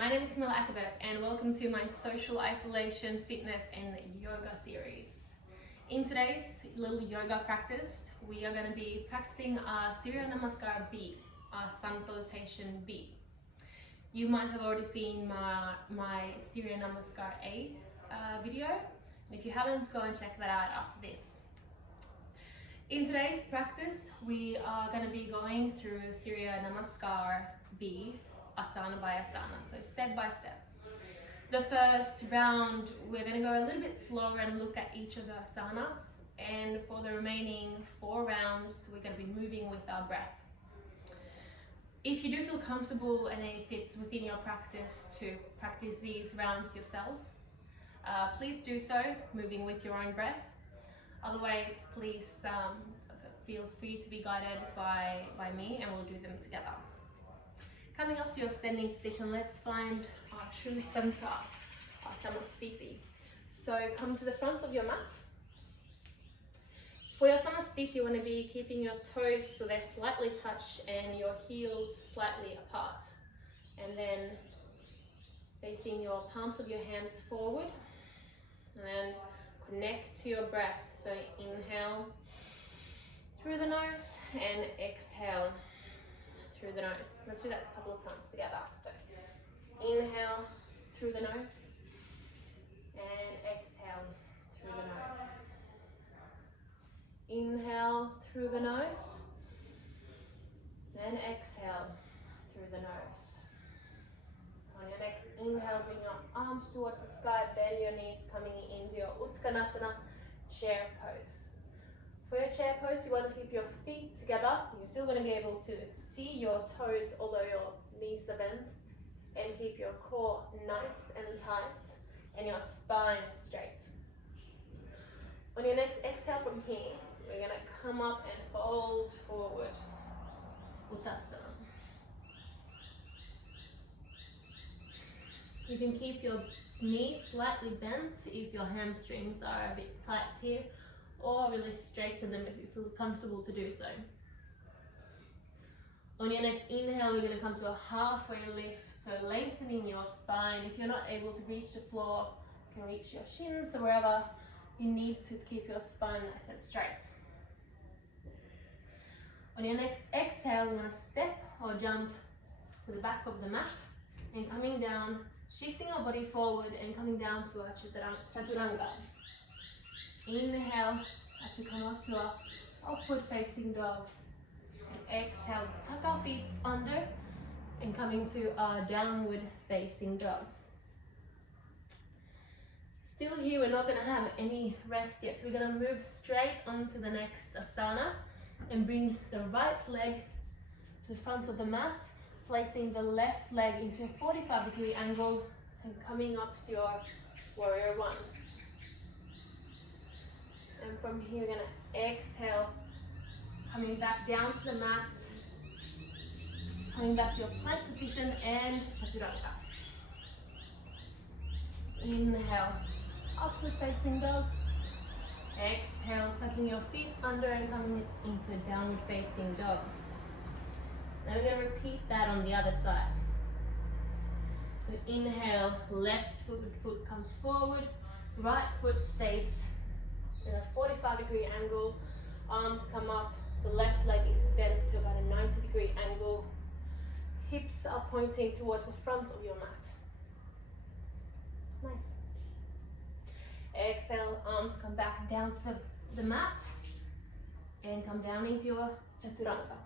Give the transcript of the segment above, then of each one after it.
my name is Camilla Akerberg and welcome to my social isolation, fitness and yoga series. In today's little yoga practice, we are going to be practicing Surya Namaskar B, sun salutation B. You might have already seen my Surya Namaskar A video. If you haven't, go and check that out after this. In today's practice, we are going to be going through Surya Namaskar B, asana by asana, so step by step. The first round, we're going to go a little bit slower and look at each of the asanas, and for the remaining 4 rounds, we're going to be moving with our breath. If you do feel comfortable and if it's within your practice to practice these rounds yourself, please do so, moving with your own breath. Otherwise, please feel free to be guided by me, and we'll do them together. Coming up to your standing position, let's find our true center, our Samastiti. So come to the front of your mat. For your Samastiti, you want to be keeping your toes so they're slightly touched and your heels slightly apart. And then facing your palms of your hands forward. And then connect to your breath. So inhale through the nose and exhale through the nose. Let's do that a couple of times together. So inhale through the nose and exhale through the nose. Inhale through the nose and exhale through the nose. On your next inhale, bring your arms towards the sky, bend your knees, coming into your Uttanasana chair pose. For your chair pose, you want to keep your feet together. You're still going to be able to see your toes, although your knees are bent, and keep your core nice and tight and your spine straight. On your next exhale from here, we're going to come up and fold forward, Uttanasana. You can keep your knees slightly bent if your hamstrings are a bit tight here, or really straighten them if you feel comfortable to do so. On your next inhale, we're going to come to a halfway lift, so lengthening your spine. If you're not able to reach the floor, you can reach your shins or wherever you need to keep your spine nice and straight. On your next exhale, we're going to step or jump to the back of the mat and coming down, shifting our body forward and coming down to our chaturanga. Inhale as we come up to our upward facing dog. And exhale, tuck our feet under and coming to our downward facing dog. Still here, we're not going to have any rest yet, so we're going to move straight on to the next asana and bring the right leg to the front of the mat, placing the left leg into a 45-degree angle and coming up to your warrior one. And from here, we're going to exhale, coming back down to the mat, coming back to your plank position and chaturanga. Inhale, upward facing dog. Exhale, tucking your feet under and coming into downward facing dog. Now we're going to repeat that on the other side. So inhale, left foot comes forward, right foot stays in a 45-degree angle, arms come up, the left leg is bent to about a 90-degree angle, hips are pointing towards the front of your mat. Nice. Exhale, arms come back down to the mat and come down into your chaturanga.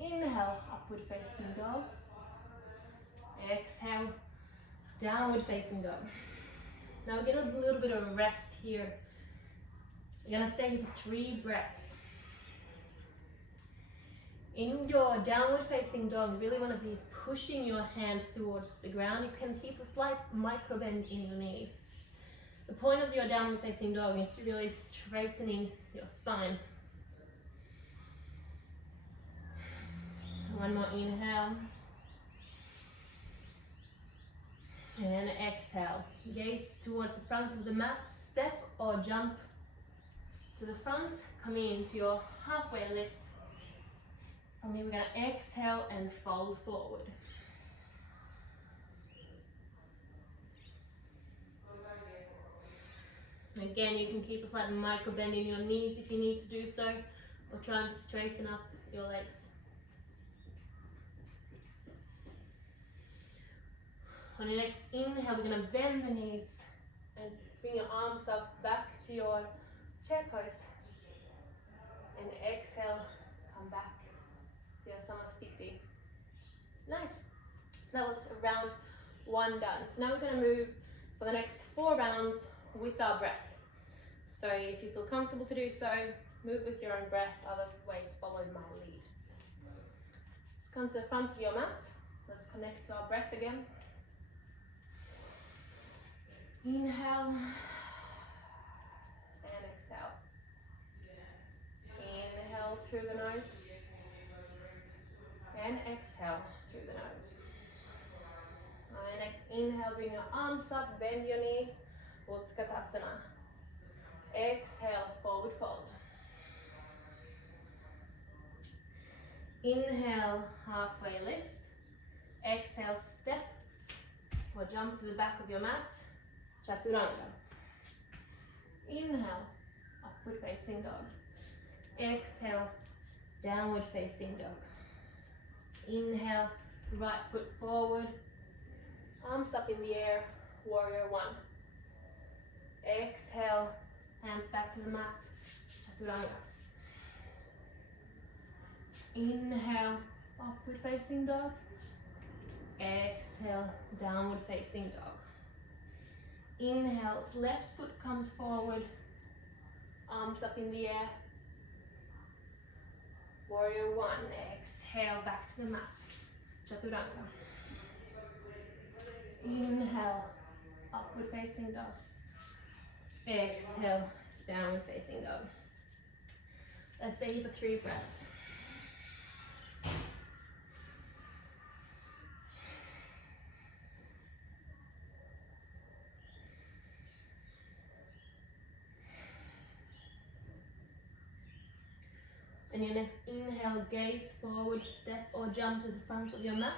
Inhale, upward facing dog. Exhale, downward facing dog. Now we're going to do a little bit of rest here. We're going to stay here for 3 breaths. In your downward facing dog, you really want to be pushing your hands towards the ground. You can keep a slight micro bend in your knees. The point of your downward facing dog is really straightening your spine. One more inhale. And exhale. Gaze towards the front of the mat. Step or jump to the front. Coming into your halfway lift. From here we're going to exhale and fold forward. Again, you can keep a slight micro bend in your knees if you need to do so, or try and straighten up your legs. On your next inhale, we're going to bend the knees and bring your arms up back to your chair pose. And exhale, come back to your Namaste. Nice. That was round 1 done. So now we're going to move for the next 4 rounds with our breath. So if you feel comfortable to do so, move with your own breath, otherwise follow my lead. Let's come to the front of your mat. Let's connect to our breath again. Inhale and exhale. Inhale through the nose and exhale through the nose. And next inhale, bring your arms up, bend your knees, Utkatasana. Exhale, forward fold. Inhale, halfway lift. Exhale, step or jump to the back of your mat, Chaturanga. Inhale, upward facing dog. Exhale, downward facing dog. Inhale, right foot forward, arms up in the air, warrior 1. Exhale, hands back to the mat, Chaturanga. Inhale, upward facing dog. Exhale, downward facing dog. Inhale, left foot comes forward, arms up in the air, warrior 1. Exhale, back to the mat, Chaturanga. Inhale, upward facing dog. Exhale, downward facing dog. Let's stay for 3 breaths. And your next inhale, gaze forward, step or jump to the front of your mat.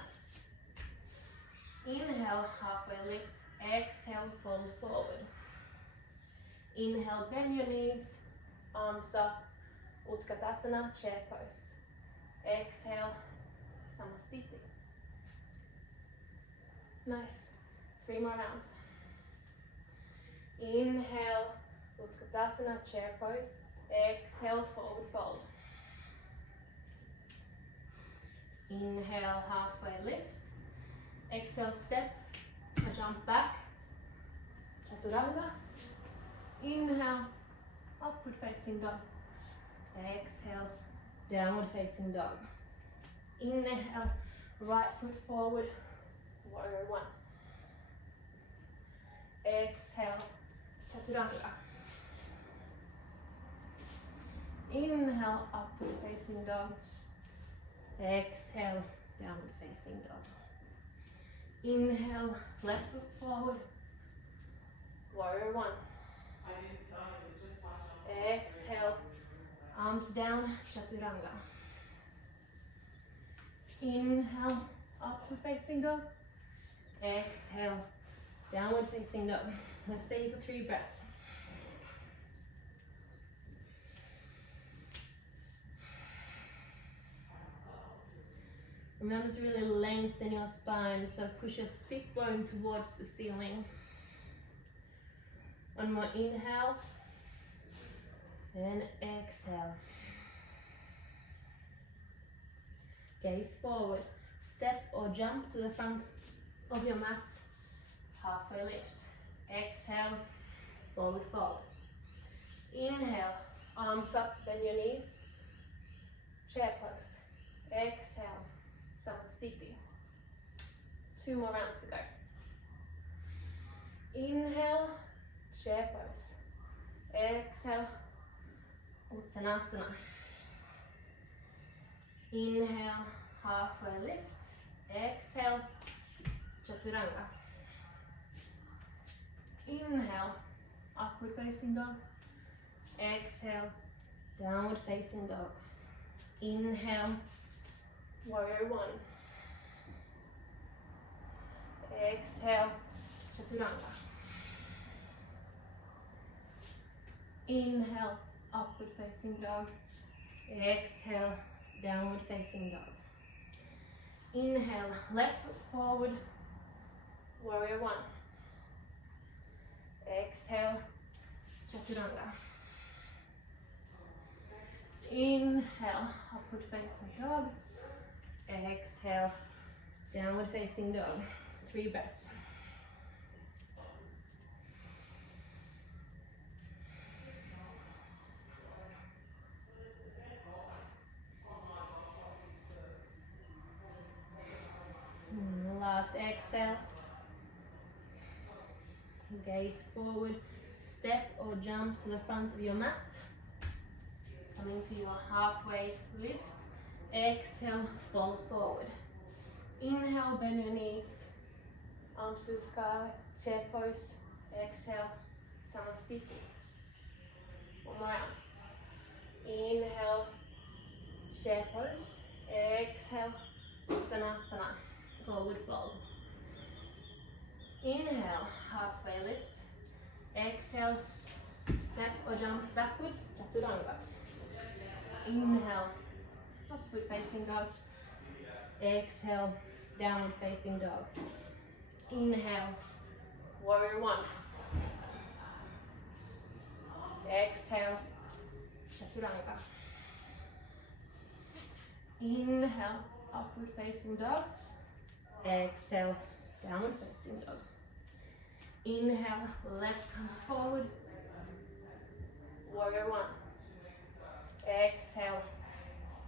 Inhale, halfway lift. Exhale, fold forward. Inhale, bend your knees, arms up, Utkatasana, chair pose. Exhale, Namaste. Nice. 3 more rounds. Inhale, Utkatasana, chair pose. Exhale, forward fold. Inhale, halfway lift. Exhale, step or jump back, Chaturanga. Inhale, upward facing dog. Exhale, downward facing dog. Inhale, right foot forward, warrior 1. Exhale, Chaturanga. Inhale, upward facing dog. Exhale, downward facing dog. Inhale, left foot forward, warrior 1. Exhale, arms down, Chaturanga. Inhale, upward facing dog. Exhale, downward facing dog. Let's stay for 3 breaths. Remember to really lengthen your spine, so push your sit bone towards the ceiling. 1 more inhale and exhale. Gaze forward, step or jump to the front of your mat, halfway lift. Exhale, forward fold. Inhale, arms up, bend your knees, chair pose. Exhale, Namaste. 2 more rounds to go. Inhale, chair pose. Exhale, Uttanasana. Inhale, halfway lift. Exhale, Chaturanga. Inhale, upward facing dog. Exhale, downward facing dog. Inhale, warrior 1. Exhale, Chaturanga. Inhale, upward facing dog. Exhale, downward facing dog. Inhale, left foot forward, warrior one. Exhale, chaturanga. Inhale, upward facing dog. Exhale, downward facing dog. 3 breaths. Last exhale. Gaze forward, step or jump to the front of your mat. Coming to your halfway lift. Exhale, fold forward. Inhale, bend your knees. Arms to the sky, chair pose. Exhale, Namaste. One more round. Inhale, chair pose. Exhale, Uttanasana, forward fold. Inhale, halfway lift. Exhale, step or jump backwards, chaturanga. Inhale, upward facing dog. Exhale, downward facing dog. Inhale, warrior one. Exhale, chaturanga. Inhale, upward facing dog. Exhale, downward facing dog. Inhale, left comes forward. Warrior one. Exhale,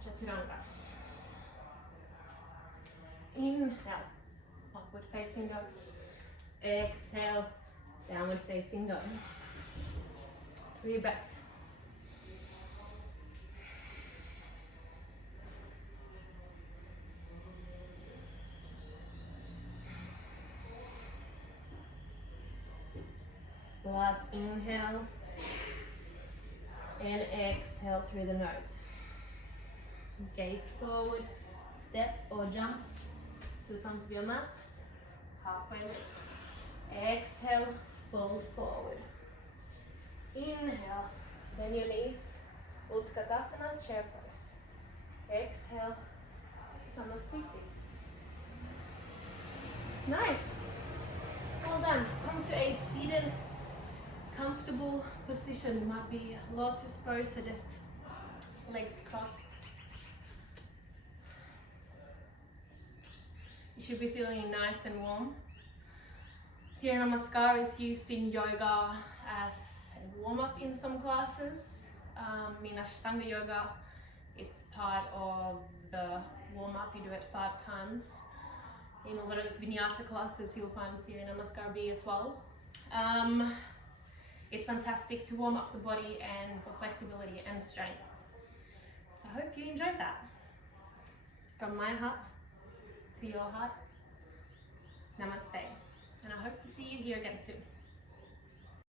chaturanga. Inhale, upward facing dog. Exhale, downward facing dog. 3 breaths. Last inhale and exhale through the nose. Gaze forward, step or jump to the front of your mat. Halfway lift. Exhale, fold forward. Inhale, bend your knees. Utkatasana, chair pose. Exhale, Namaste. Nice. Well done. Come to a seated, comfortable position. It might be lotus pose, so just legs crossed. You should be feeling nice and warm. Surya Namaskar is used in yoga as a warm-up in some classes. In Ashtanga yoga, it's part of the warm-up. You do it 5 times. In a lot of vinyasa classes, you'll find Surya Namaskar B as well. It's fantastic to warm up the body and for flexibility and strength. So I hope you enjoyed that. From my heart to your heart, Namaste. And I hope to see you here again soon.